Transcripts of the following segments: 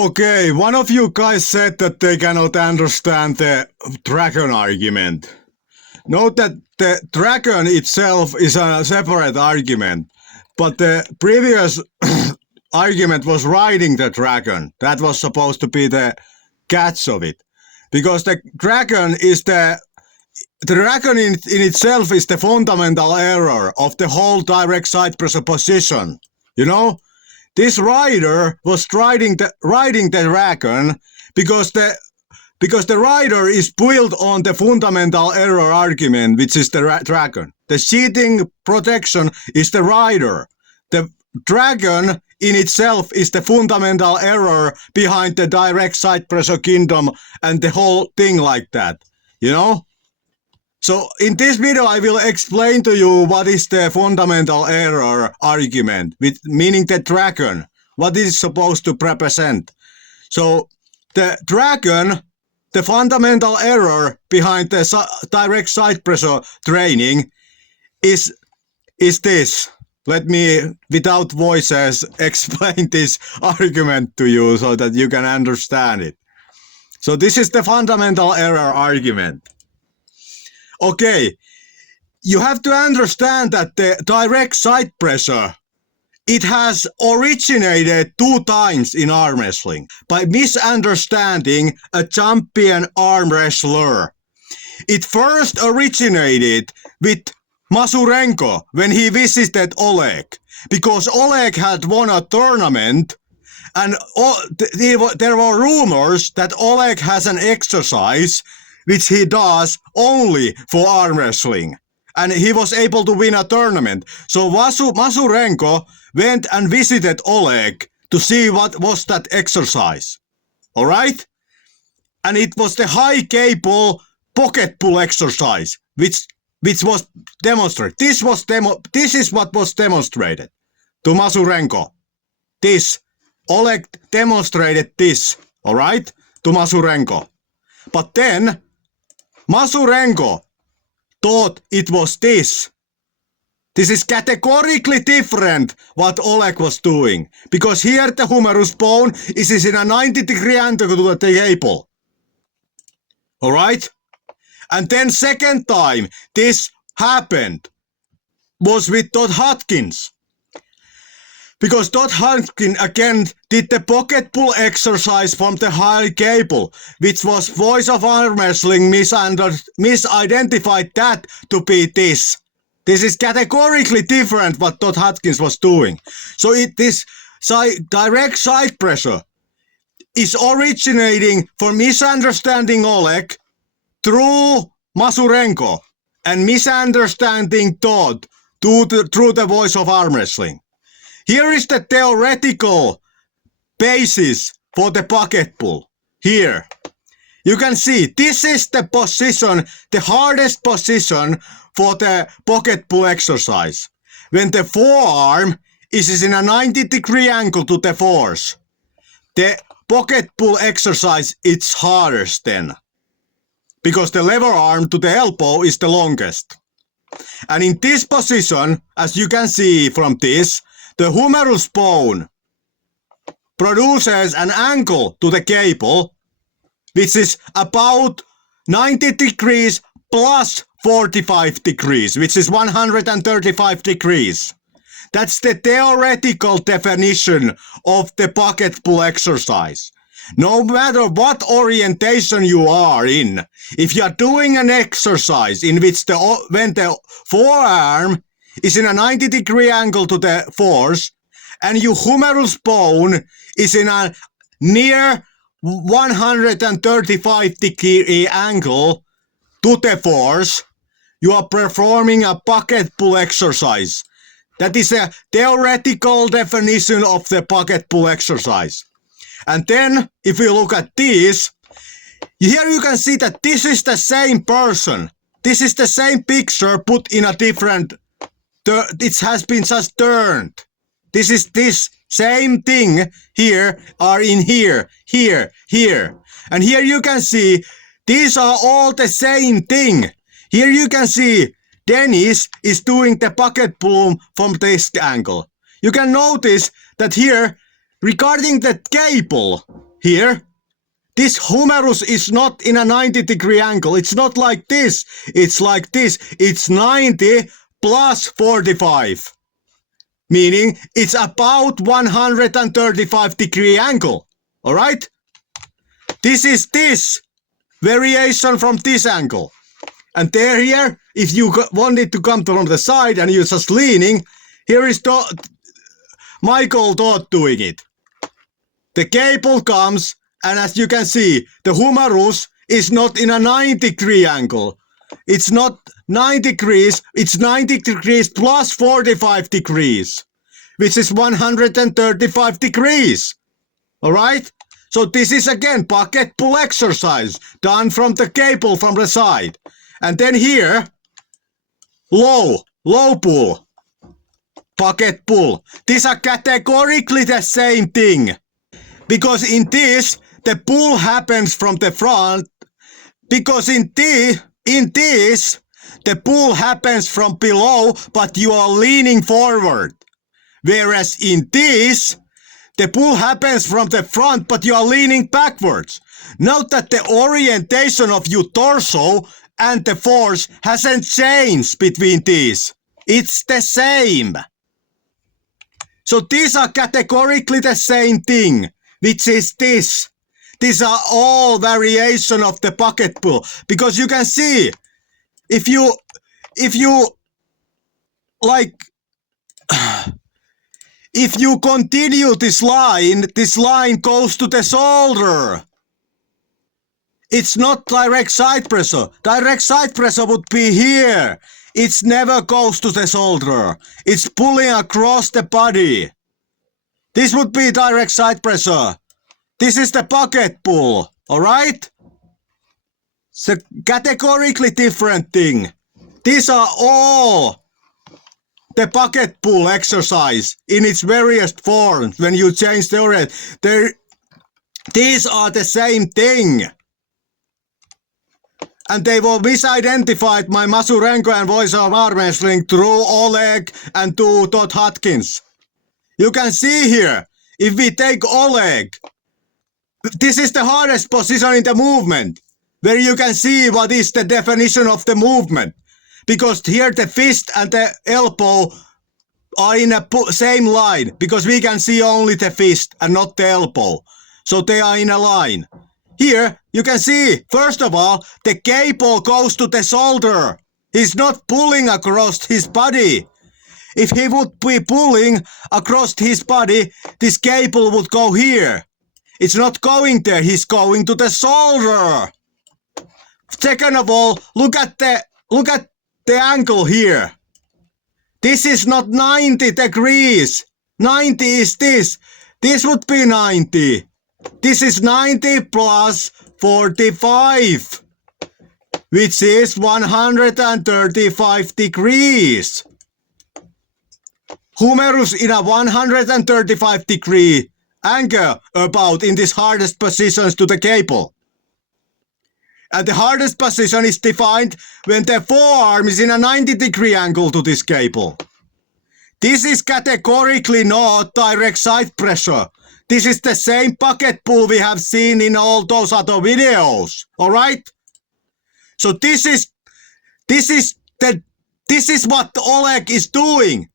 Okay, one of you guys said that they cannot understand the dragon argument. Note that the dragon itself is a separate argument, but the previous argument was riding the dragon. That was supposed to be the catch of it. Because the dragon in itself is the fundamental error of the whole direct side presupposition. You know? This rider was riding the dragon because the rider is built on the fundamental error argument, which is the dragon. The seating protection is the rider. The dragon in itself is the fundamental error behind the direct side pressure kingdom and the whole thing like that. You know? So in this video, I will explain to you what is the fundamental error argument, meaning the dragon, what it is supposed to represent. So the dragon, the fundamental error behind the direct side pressure training is this. Let me, without voices, explain this argument to you so that you can understand it. So this is the fundamental error argument. Okay, you have to understand that the direct side pressure, it has originated 2 times in arm wrestling by misunderstanding a champion arm wrestler. It first originated with Masurenko when he visited Oleg, because Oleg had won a tournament and there were rumors that Oleg has an exercise which he does only for arm wrestling. And he was able to win a tournament. So Masurenko went and visited Oleg to see what was that exercise. Alright? And it was the high cable pocket pull exercise, which was demonstrated. This is what was demonstrated to Masurenko. Oleg demonstrated this, alright, to Masurenko. But then Masurenko thought it was this. This is categorically different what Oleg was doing. Because here the humerus bone is in a 90-degree angle to the cable. Alright? And then second time this happened was with Todd Hodgkins. Because Todd Hodgkins again did the pocket pull exercise from the high cable, which was Voice of Arm Wrestling misidentified that to be this. This is categorically different what Todd Hodgkins was doing. So this direct side pressure is originating from misunderstanding Oleg through Masurenko and misunderstanding Todd through the Voice of Arm Wrestling. Here is the theoretical basis for the pocket pull. Here. You can see this is the position, the hardest position for the pocket pull exercise. When the forearm is in a 90-degree angle to the force. The pocket pull exercise is hardest then. Because the lever arm to the elbow is the longest. And in this position, as you can see from this, the humerus bone produces an angle to the cable, which is about 90 degrees plus 45 degrees, which is 135 degrees. That's the theoretical definition of the pocket pull exercise. No matter what orientation you are in, if you are doing an exercise in which when the forearm is in a 90-degree angle to the force, and your humerus bone is in a near 135-degree angle to the force, you are performing a pocket pull exercise. That is a theoretical definition of the pocket pull exercise. And then, if you look at this, here you can see that this is the same person. This is the same picture put in a different. It has been just turned. This is this same thing here are in here. And here you can see these are all the same thing. Here you can see Dennis is doing the pocket pull from this angle. You can notice that here, regarding the cable, here, this humerus is not in a 90-degree angle. It's not like this. It's like this. It's 90 plus 45. Meaning it's about 135-degree angle. Alright? This is this variation from this angle. And there here, if you wanted to come from the side and you're just leaning, here is Michael Todd doing it. The cable comes, and as you can see, the humerus is not in a 90-degree angle. It's not 90 degrees, it's 90 degrees plus 45 degrees, which is 135 degrees. Alright? So this is again bucket pull exercise done from the cable from the side. And then here, low pull, bucket pull. These are categorically the same thing. Because in this, the pull happens from the front. Because in this, the pull happens from below, but you are leaning forward. Whereas in this, the pull happens from the front, but you are leaning backwards. Note that the orientation of your torso and the force hasn't changed between these. It's the same. So these are categorically the same thing, which is this. These are all variation of the bucket pull. Because you can see, if you like, if you continue this line goes to the shoulder. It's not direct side pressure. Direct side pressure would be here. It never goes to the shoulder. It's pulling across the body. This would be direct side pressure. This is the bucket pull. Alright? It's a categorically different thing. These are all the bucket pull exercise in its various forms when you change the orient. These are the same thing. And they were misidentified by Masurenko and Voice of Arm Wrestling through Oleg and to Todd Hudkins. You can see here, if we take Oleg, this is the hardest position in the movement, where you can see what is the definition of the movement. Because here the fist and the elbow are in a same line, because we can see only the fist and not the elbow. So they are in a line. Here, you can see, first of all, the cable goes to the shoulder. He's not pulling across his body. If he would be pulling across his body, this cable would go here. It's not going there, he's going to the shoulder. Second of all, look at the angle here. This is not 90 degrees. 90 is this. This would be 90. This is 90 plus 45, which is 135 degrees. Humerus in a 135 degree angle about in these hardest positions to the cable. And the hardest position is defined when the forearm is in a 90-degree angle to this cable. This is categorically not direct side pressure. This is the same bucket pull we have seen in all those other videos. Alright? So this is what Oleg is doing.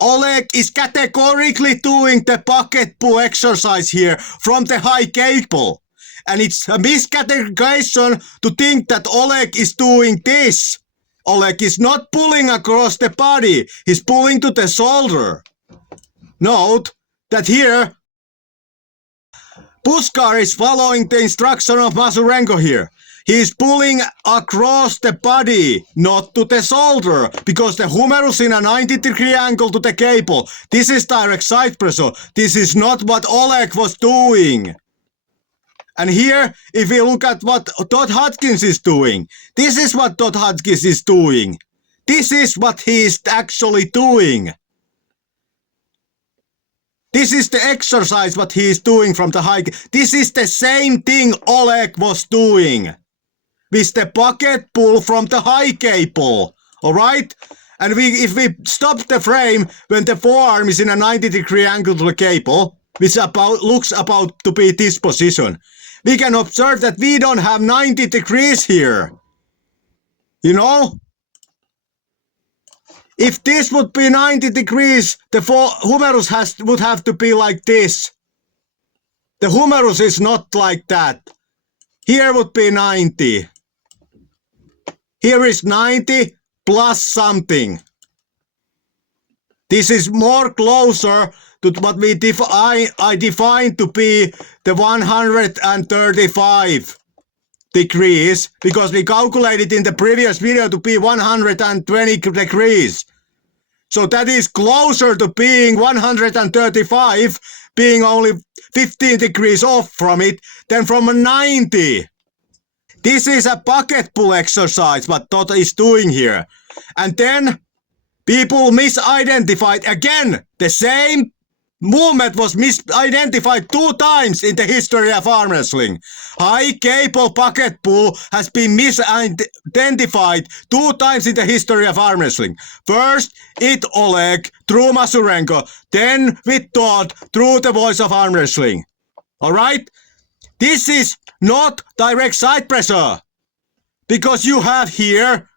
Oleg is categorically doing the bucket pull exercise here from the high cable. And it's a miscategorization to think that Oleg is doing this. Oleg is not pulling across the body. He's pulling to the shoulder. Note that here, Puskar is following the instruction of Masurenko here. He is pulling across the body, not to the shoulder, because the humerus in a 90-degree angle to the cable. This is direct side pressure. This is not what Oleg was doing. And here, if we look at what Todd Hudkins is doing, this is what Todd Hudkins is doing. This is what he is actually doing. This is the exercise what he is doing from the high. This is the same thing Oleg was doing with the bucket pull from the high cable. Alright? And if we stop the frame when the forearm is in a 90-degree angle to the cable, which looks about to be this position, we can observe that we don't have 90 degrees here. You know? If this would be 90 degrees, the humerus would have to be like this. The humerus is not like that. Here would be 90. Here is 90 plus something. This is more closer to what I defined to be the 135 degrees, because we calculated in the previous video to be 120 degrees. So that is closer to being 135, being only 15 degrees off from it, than from a 90. This is a bucket pull exercise, what Todd is doing here. And then people misidentified again. The same movement was misidentified 2 times in the history of arm wrestling. High cable bucket pull has been misidentified 2 times in the history of arm wrestling. First, Oleg through Masurenko, then with Todd through the voice of arm wrestling. Alright? This is not direct side pressure, because you have here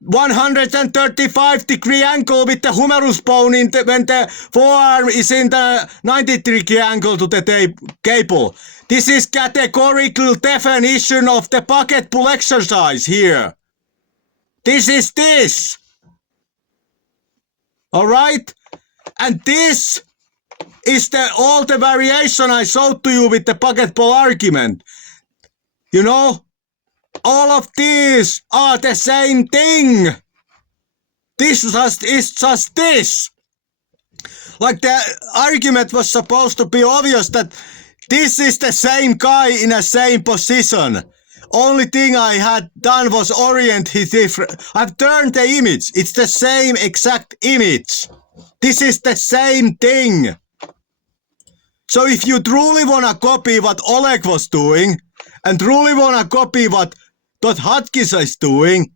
135 degree angle with the humerus bone when the forearm is in the 90 degree angle to the cable. This is categorical definition of the bucket pull exercise here. This is this. Alright? And this is all the variation I showed to you with the bucket pull argument. You know? All of these are the same thing. This is just this. Like the argument was supposed to be obvious that this is the same guy in the same position. Only thing I had done was orient his different. I've turned the image. It's the same exact image. This is the same thing. So if you truly wanna copy what Oleg was doing, and truly wanna copy what Todd Hotchkiss is doing,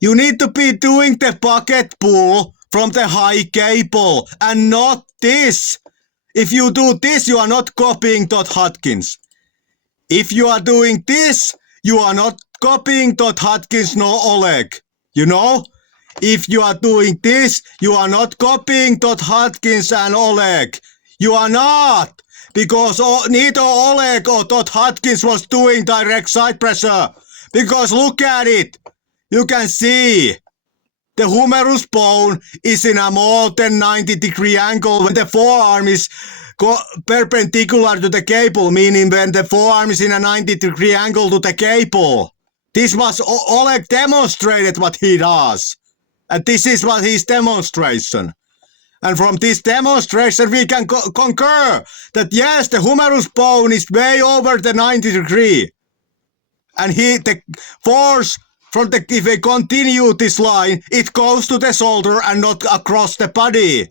you need to be doing the bucket pull from the high cable and not this. If you do this, you are not copying Todd Hotchkiss. If you are doing this, you are not copying Todd Hotchkiss nor Oleg. You know? If you are doing this, you are not copying Todd Hotchkiss and Oleg. You are not. Because neither Oleg or Todd Hotchkiss was doing direct side pressure. Because look at it. You can see the humerus bone is in a more than 90 degree angle when the forearm is perpendicular to the cable, meaning when the forearm is in a 90 degree angle to the cable. This was Oleg demonstrated what he does. And this is what his demonstration. And from this demonstration we can concur that yes, the humerus bone is way over the 90 degree. And the force from if we continue this line, it goes to the shoulder and not across the body.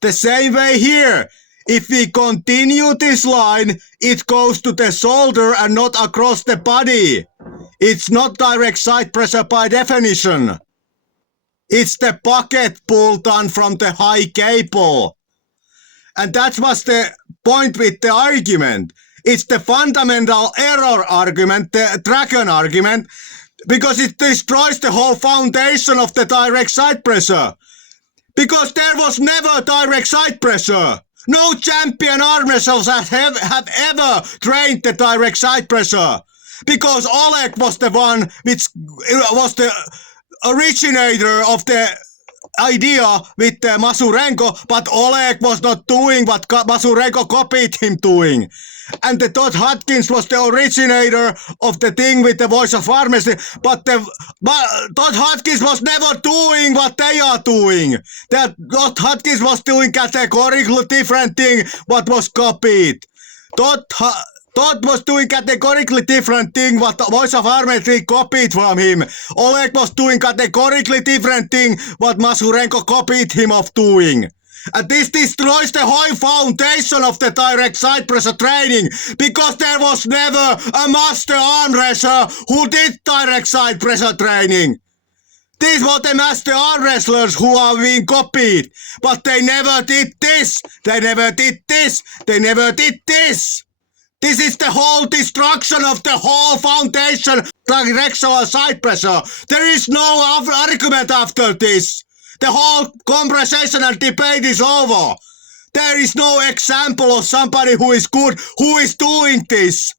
The same way here. If we continue this line, it goes to the shoulder and not across the body. It's not direct side pressure by definition. It's the bucket pull done from the high cable. And that was the point with the argument. It's the fundamental error argument, the dragon argument, because it destroys the whole foundation of the direct side pressure. Because there was never direct side pressure. No champion arm wrestlers have ever trained the direct side pressure. Because Oleg was the one which was the originator of the idea with Masurenko, but Oleg was not doing what Masurenko copied him doing. And the Todd Hotchkiss was the originator of the thing with the voice of pharmacy, but Todd Hotchkiss was never doing what they are doing. That Todd Hotchkiss was doing categorically different thing what was copied. Todd was doing categorically different thing what the voice of pharmacy copied from him. Oleg was doing categorically different thing what Masurenko copied him of doing. And this destroys the whole foundation of the direct side pressure training, because there was never a master arm wrestler who did direct side pressure training. These were the master arm wrestlers who are being copied. But they never did this. They never did this. They never did this. This is the whole destruction of the whole foundation. Directional side pressure. There is no argument after this. The whole conversation and debate is over. There is no example of somebody who is good who is doing this.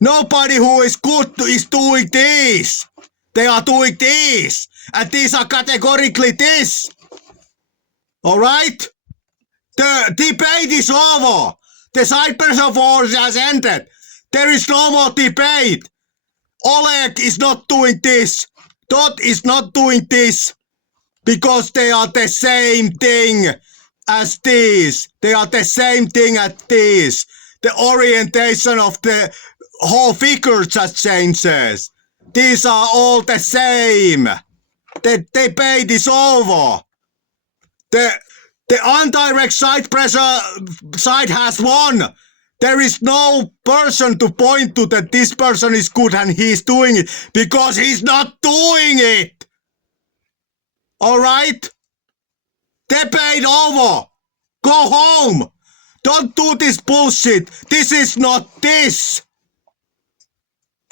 Nobody who is good is doing this. They are doing this. And these are categorically this. Alright? The debate is over. The side pressure force has ended. There is no more debate. Oleg is not doing this. Todd is not doing this. Because they are the same thing as this. They are the same thing as this. The orientation of the whole figure just changes. These are all the same. The debate is over. The undirect side pressure side has won. There is no person to point to that this person is good and he's doing it because he's not doing it. Alright? Debate over. Go home. Don't do this bullshit. This is not this.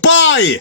Bye.